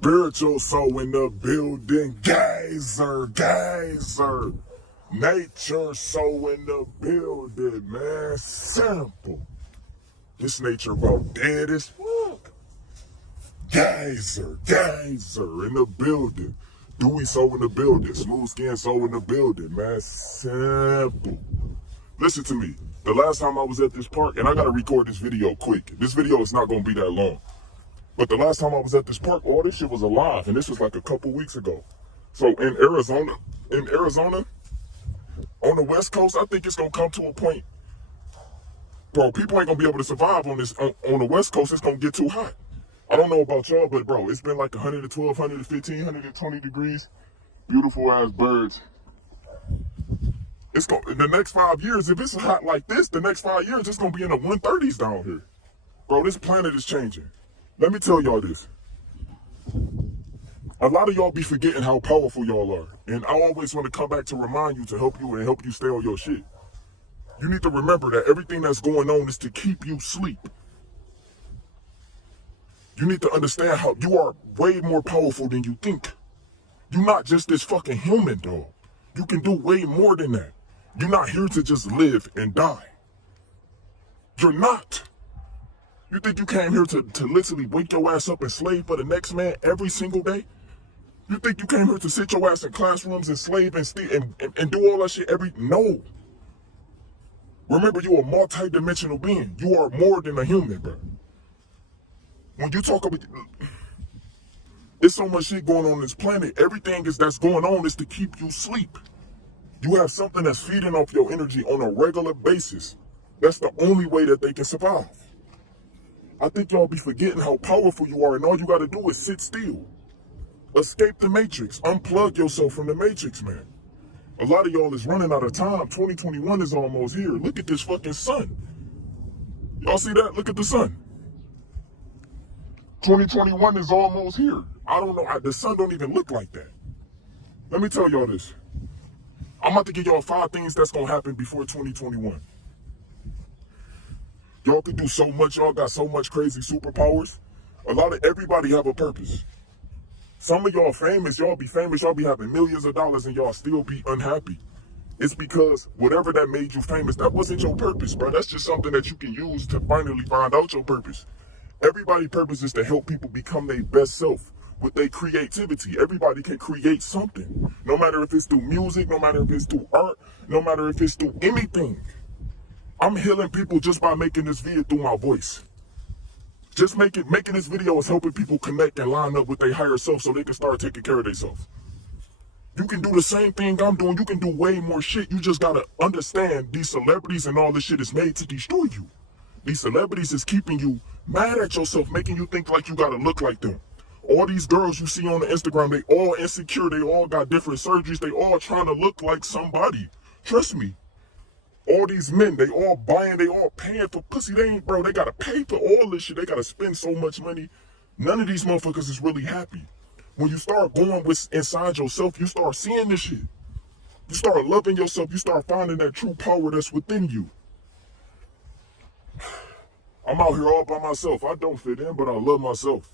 Spiritual soul in the building, geyser. Nature soul in the building, man. Simple. This nature about dead as fuck. Geyser in the building. Dewy soul in the building. Smooth skin soul in the building, man. Simple. Listen to me. The last time I was at this park, and I gotta record this video quick. This video is not gonna be that long. But the last time I was at this park, all this shit was alive, and this was like a couple weeks ago. So in Arizona, on the West Coast, I think it's gonna come to a point, bro, people ain't gonna be able to survive on this, on the West Coast. It's gonna get too hot. I don't know about y'all, but bro, it's been like 112, 115, 120 degrees. Beautiful ass birds. It's going in the next 5 years, if it's hot like this, the next 5 years, it's gonna be in the 130s down here. Bro, this planet is changing. Let me tell y'all this. A lot of y'all be forgetting how powerful y'all are. And I always want to come back to remind you, to help you and help you stay on your shit. You need to remember that everything that's going on is to keep you asleep. You need to understand how you are way more powerful than you think. You're not just this fucking human, dog. You can do way more than that. You're not here to just live and die. You're not. You think you came here to literally wake your ass up and slave for the next man every single day? You think you came here to sit your ass in classrooms and slave and steal and do all that shit No. Remember, you're a multi-dimensional being. You are more than a human, bro. When you talk about, there's so much shit going on this planet. Everything that's going on is to keep you asleep. You have something that's feeding off your energy on a regular basis. That's the only way that they can survive. I think y'all be forgetting how powerful you are, and all you gotta do is sit still. Escape the matrix. Unplug yourself from the matrix, man. A lot of y'all is running out of time. 2021 is almost here. Look at this fucking sun. Y'all see that? Look at the sun. 2021 is almost here. I don't know. The sun don't even look like that. Let me tell y'all this. I'm about to give y'all 5 things that's gonna happen before 2021. Y'all can do so much. Y'all got so much crazy superpowers. Everybody have a purpose. Some of y'all famous. Y'all be famous. Y'all be having millions of dollars and y'all still be unhappy. It's because whatever that made you famous, that wasn't your purpose, bro. That's just something that you can use to finally find out your purpose. Everybody's purpose is to help people become their best self with their creativity. Everybody can create something. No matter if it's through music, no matter if it's through art, no matter if it's through anything. I'm healing people just by making this video through my voice. Just making this video is helping people connect and line up with their higher self so they can start taking care of themselves. You can do the same thing I'm doing. You can do way more shit. You just gotta understand these celebrities and all this shit is made to destroy you. These celebrities is keeping you mad at yourself, making you think like you gotta look like them. All these girls you see on the Instagram, they all insecure. They all got different surgeries. They all trying to look like somebody. Trust me. All these men, they all buying, they all paying for pussy. They gotta pay for all this shit. They gotta spend so much money. None of these motherfuckers is really happy. When you start going inside yourself, you start seeing this shit. You start loving yourself. You start finding that true power that's within you. I'm out here all by myself. I don't fit in, but I love myself.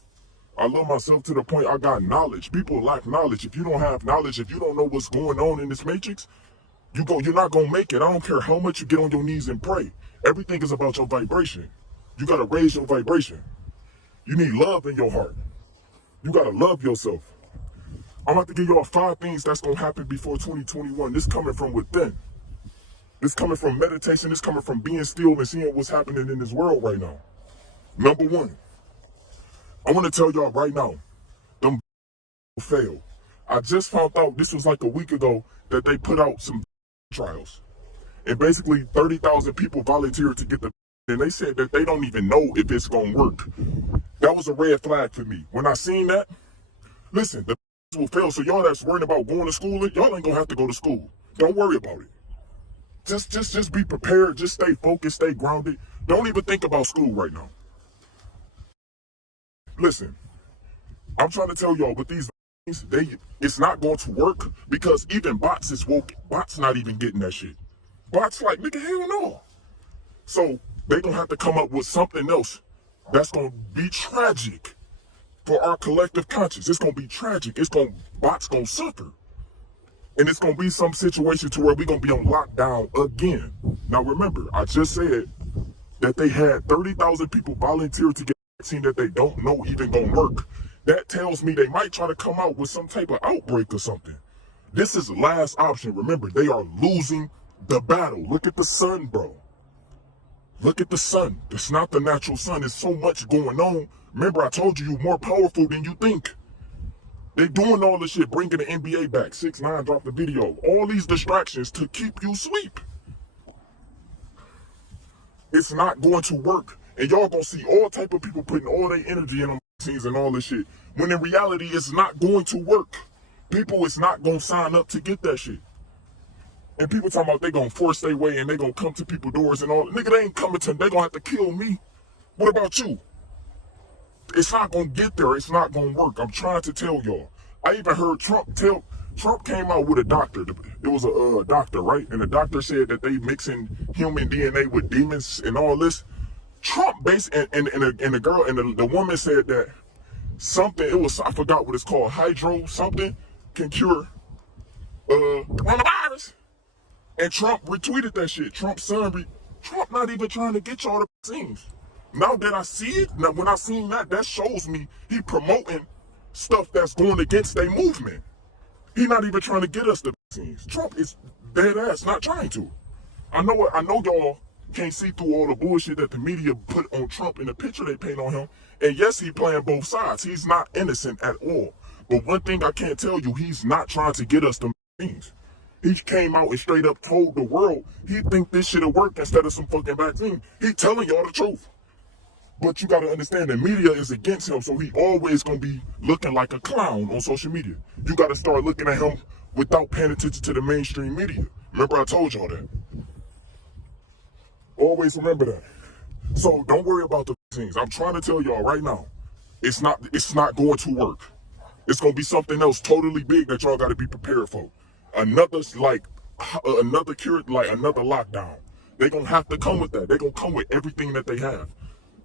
I love myself to the point I got knowledge. People lack knowledge. If you don't have knowledge, if you don't know what's going on in this matrix, you're not gonna make it. I don't care how much you get on your knees and pray. Everything is about your vibration. You gotta raise your vibration. You need love in your heart. You gotta love yourself. I'm about to give y'all 5 things that's gonna happen before 2021. This coming from within. This coming from meditation. This coming from being still and seeing what's happening in this world right now. Number 1, I want to tell y'all right now, them fail. I just found out, this was like a week ago, that they put out some trials. And basically 30,000 people volunteered to get the, and they said that they don't even know if it's going to work. That was a red flag for me. When I seen that, listen, the will fail. So y'all that's worried about going to school, y'all ain't going to have to go to school. Don't worry about it. Just be prepared. Just stay focused, stay grounded. Don't even think about school right now. Listen, I'm trying to tell y'all, with these it's not going to work because even bots is woke. Bots not even getting that shit. Bots like, nigga, hell no. So they gonna have to come up with something else that's gonna be tragic. for our collective conscience. It's gonna be tragic. Bots gonna suffer. And it's gonna be some situation to where we're gonna be on lockdown again. Now remember, I just said that they had 30,000 people volunteer to get a vaccine that they don't know even gonna work. That tells me they might try to come out with some type of outbreak or something. This is the last option. Remember, they are losing the battle. Look at the sun, bro. Look at the sun. It's not the natural sun. There's so much going on. Remember, I told you you're more powerful than you think. They're doing all this shit, bringing the NBA back. 6ix9ine dropped the video. All these distractions to keep you asleep. It's not going to work. And y'all gonna see all type of people putting all their energy in on vaccines and all this shit. When in reality, it's not going to work. People is not gonna sign up to get that shit. And people talking about they gonna force their way and they gonna come to people's doors and all. Nigga, they ain't coming to them. They gonna have to kill me. What about you? It's not gonna get there. It's not gonna work. I'm trying to tell y'all. I even heard Trump came out with a doctor. It was a doctor, right? And the doctor said that they mixing human DNA with demons and all this. Trump and the girl and the woman said that something, I forgot what it's called, hydro something can cure coronavirus. And Trump retweeted that shit. Trump's Trump not even trying to get y'all the vaccines. Now that I see it, now when I seen that shows me he promoting stuff that's going against their movement. He not even trying to get us the vaccines. Trump is dead ass not trying to. I know y'all can't see through all the bullshit that the media put on Trump in the picture they paint on him. And yes, he playing both sides. He's not innocent at all. But one thing I can't tell you, he's not trying to get us the vaccines. He came out and straight up told the world he think this shit'll work instead of some fucking vaccine. He telling y'all the truth. But you gotta understand the media is against him, so he always gonna be looking like a clown on social media. You gotta start looking at him without paying attention to the mainstream media. Remember I told y'all that. Always remember that. So don't worry about the vaccines. I'm trying to tell y'all right now, it's not going to work. It's gonna be something else totally big that y'all gotta be prepared for. Another cure, like another lockdown. They're gonna have to come with that. They're gonna come with everything that they have.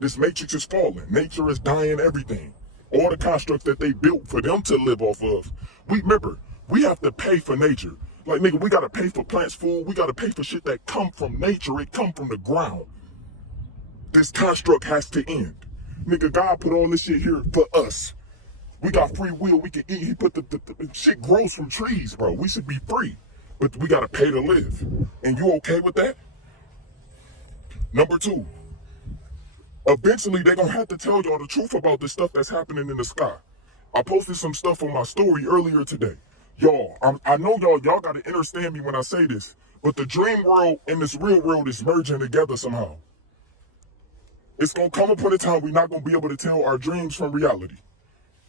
This matrix is falling. Nature is dying, everything. All the constructs that they built for them to live off of. Remember, we have to pay for nature. Like, nigga, we gotta pay for plants' food. We gotta pay for shit that come from nature. It come from the ground. This construct has to end. Nigga, God put all this shit here for us. We got free will. We can eat. He put the shit grows from trees, bro. We should be free. But we gotta pay to live. And you okay with that? Number 2. Eventually, they're gonna have to tell y'all the truth about this stuff that's happening in the sky. I posted some stuff on my story earlier today. Y'all, I know y'all gotta understand me when I say this, but the dream world and this real world is merging together somehow. It's gonna come upon a time we're not gonna be able to tell our dreams from reality.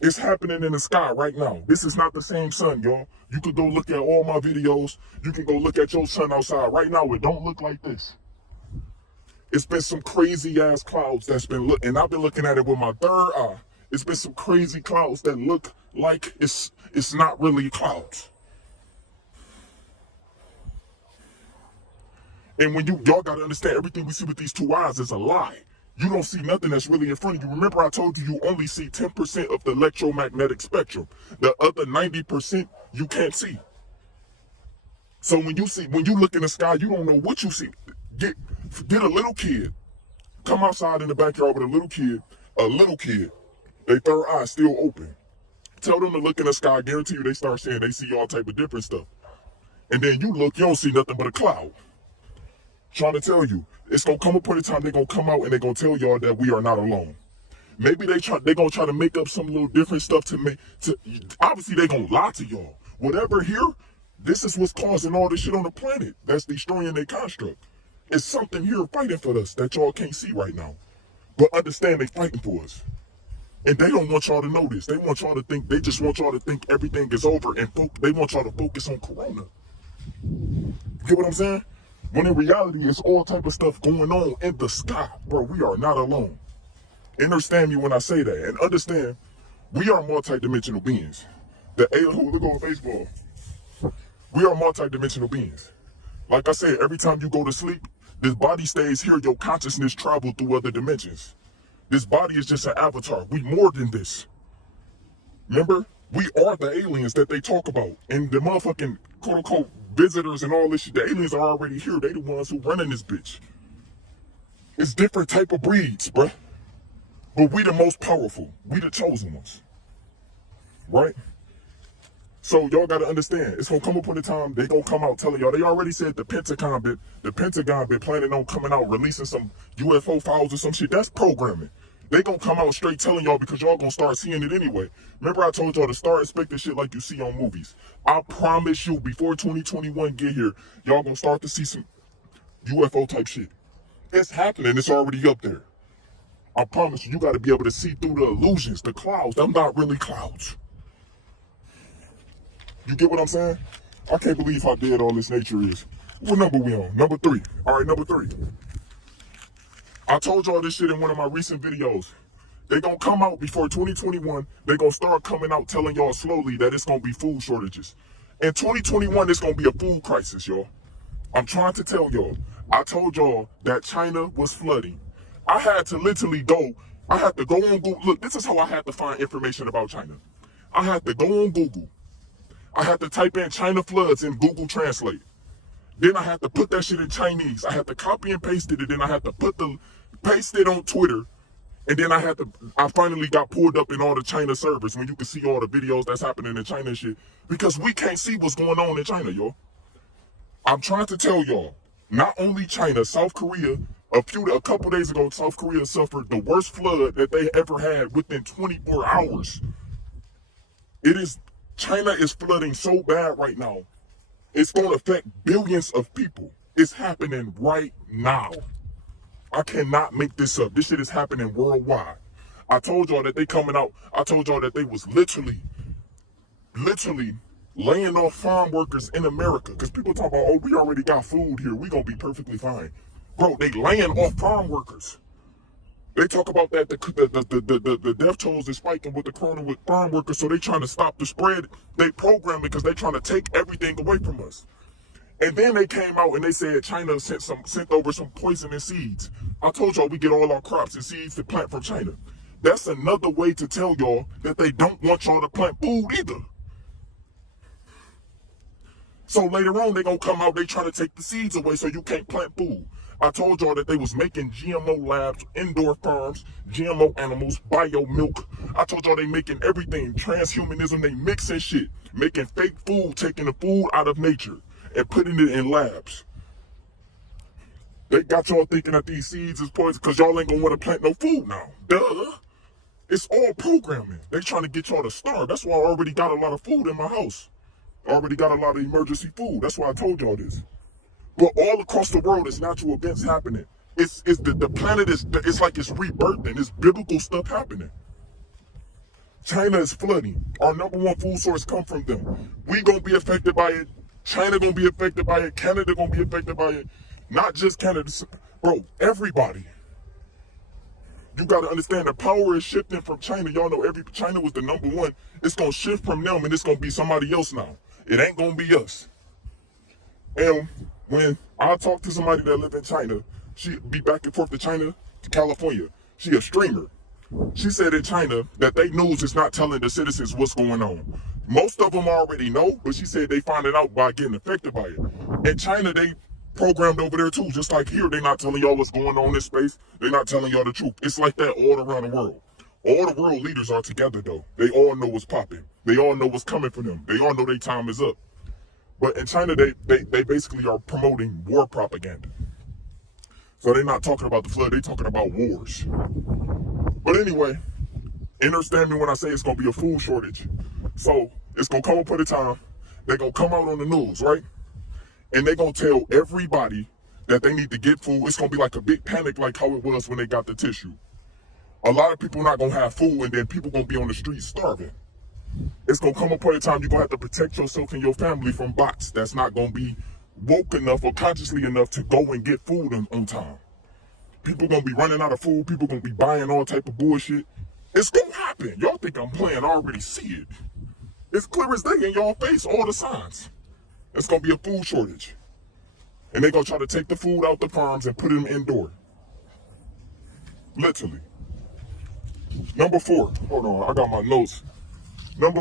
It's happening in the sky right now. This is not the same sun, y'all. You could go look at all my videos. You can go look at your sun outside. Right now, it don't look like this. It's been some crazy ass clouds that's been and I've been looking at it with my third eye. It's been some crazy clouds that look like it's not really clouds. And when y'all gotta understand, everything we see with these 2 eyes is a lie. You don't see nothing that's really in front of you. Remember I told you only see 10% of the electromagnetic spectrum. The other 90% you can't see. So when you look in the sky, you don't know what you see. Get a little kid. Come outside in the backyard with a little kid, their third eye still open. Tell them to look in the sky, I guarantee you they start saying they see all type of different stuff. And then you look, you don't see nothing but a cloud. Trying to tell you, it's gonna come upon a time they're gonna come out and they're gonna tell y'all that we are not alone. Maybe they're gonna try to make up some little different stuff obviously they gonna lie to y'all. Whatever here, this is what's causing all this shit on the planet that's destroying their construct. It's something here fighting for us that y'all can't see right now. But understand they fighting for us. And they don't want y'all to know this. They just want y'all to think everything is over and they want y'all to focus on Corona. You get what I'm saying? When in reality, it's all type of stuff going on in the sky. Bro, we are not alone. Understand me when I say that. And understand, we are multidimensional beings. Look on baseball. We are multidimensional beings. Like I said, every time you go to sleep, this body stays here, your consciousness travels through other dimensions. This body is just an avatar. We more than this. Remember, we are the aliens that they talk about. And the motherfucking quote unquote visitors and all this shit, the aliens are already here. They the ones who running this bitch. It's different type of breeds, bruh. But we the most powerful. We the chosen ones. Right? So y'all gotta understand, it's gonna come up on the time they gonna come out telling y'all. They already said the Pentagon been planning on coming out releasing some UFO files or some shit. That's programming. They gonna come out straight telling y'all because y'all gonna start seeing it anyway. Remember I told y'all to start expecting shit like you see on movies. I promise you, before 2021 get here, y'all gonna start to see some UFO type shit. It's happening. It's already up there. I promise you, you gotta be able to see through the illusions, the clouds. Them not really clouds. You get what I'm saying? I can't believe how dead all this nature is. What number we on? Number 3. All right, number 3. I told y'all this shit in one of my recent videos. They gonna come out before 2021. They gonna start coming out telling y'all slowly that it's gonna be food shortages. In 2021, it's gonna be a food crisis, y'all. I'm trying to tell y'all. I told y'all that China was flooding. I had to literally go. I had to go on Google. Look, this is how I had to find information about China. I had to go on Google. I had to type in China floods in Google Translate. Then I had to put that shit in Chinese. I had to copy and paste it, and then I had to paste it on Twitter. And then I finally got pulled up in all the China servers when you can see all the videos that's happening in China and shit. Because we can't see what's going on in China, y'all. I'm trying to tell y'all, not only China, South Korea, a couple days ago, South Korea suffered the worst flood that they ever had within 24 hours. China is flooding so bad right now. It's going to affect billions of people. It's happening right now. I cannot make this up. This shit is happening worldwide. I told y'all that they coming out. I told y'all that they was literally laying off farm workers in America. Because people talk about, oh, we already got food here. We going to be perfectly fine. Bro, they laying off farm workers. They talk about that the death tolls is spiking with the corona with farm workers, so they trying to stop the spread. They program it because they trying to take everything away from us. And then they came out and they said China sent over some poisonous seeds. I told y'all we get all our crops and seeds to plant from China. That's another way to tell y'all that they don't want y'all to plant food either. So later on they gonna come out, they trying to take the seeds away so you can't plant food. I told y'all that they was making GMO labs, indoor farms, GMO animals, bio milk. I told y'all they making everything, transhumanism, they mixing shit, making fake food, taking the food out of nature and putting it in labs. They got y'all thinking that these seeds is poison because y'all ain't gonna want to plant no food now. Duh. It's all programming. They trying to get y'all to starve. That's why I already got a lot of food in my house. I already got a lot of emergency food. That's why I told y'all this. But all across the world, there's natural events happening. The planet it's like it's rebirthing. It's biblical stuff happening. China is flooding. Our number one food source come from them. We gonna be affected by it. China gonna be affected by it. Canada gonna be affected by it. Not just Canada, bro. Everybody. You gotta understand the power is shifting from China. Y'all know China was the number one. It's gonna shift from them, and it's gonna be somebody else now. It ain't gonna be us. And when I talk to somebody that live in China, she be back and forth to China, to California. She a streamer. She said in China that they news is not telling the citizens what's going on. Most of them already know, but she said they find it out by getting affected by it. In China, they programmed over there too. Just like here, they not telling y'all what's going on in space. They're not telling y'all the truth. It's like that all around the world. All the world leaders are together though. They all know what's popping. They all know what's coming for them. They all know their time is up. But in China, they basically are promoting war propaganda. So they're not talking about the flood, they're talking about wars. But anyway, understand me when I say it's gonna be a food shortage. So it's gonna come up at a time, they're gonna come out on the news, right? And they're gonna tell everybody that they need to get food. It's gonna be like a big panic like how it was when they got the tissue. A lot of people not gonna have food and then people gonna be on the streets starving. It's gonna come up at a time you're gonna have to protect yourself and your family from bots that's not gonna be woke enough or consciously enough to go and get food on time. People gonna be running out of food. People gonna be buying all type of bullshit. It's gonna happen. Y'all think I'm playing? I already see it. It's clear as day in y'all face, all the signs. It's gonna be a food shortage. And they gonna try to take the food out the farms and put them indoor. Literally. Number 4. Hold on, I got my notes. Number 4.